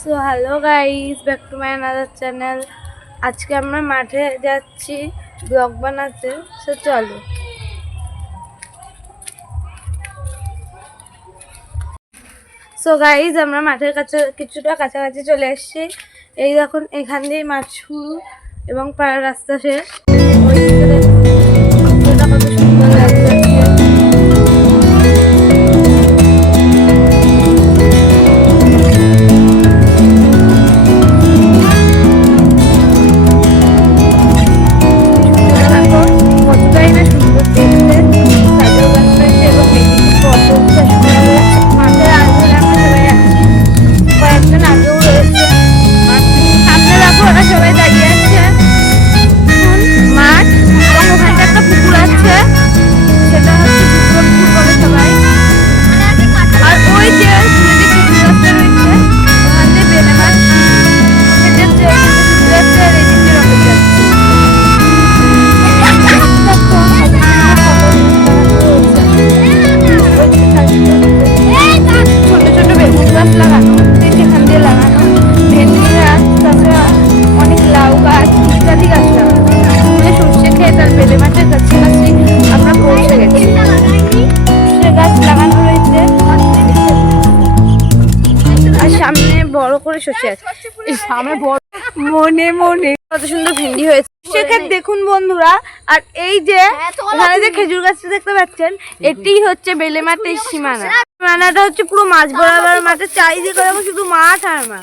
So hello guys, back to my another channel. আজকে আমরা মাঠে যাচ্ছি ব্লগ বানাতে। সো চলো। সো গাইস, আমরা মাঠের কাছে কিছুটা কাছাকাছি চলে এসেছি। এই দেখুন, এখান দিয়ে মাঠ শুরু এবং পাড়ার রাস্তা শেষ। ওই দিকে কত সুন্দর লাগছে। বড় করে শসে আছে সামনে, বড় মনে মনে কত সুন্দর ভেন্ডি হয়েছে সেখানে দেখুন বন্ধুরা। আর এই যে এখানে যে খেজুর গাছটা দেখতে পাচ্ছেন, এটি হচ্ছে বেলে মাঠের সীমানা। সীমানাটা হচ্ছে পুরো মাছ বরাবর, মাঠের চারিদিকে শুধু মাঠ আর মাঠ।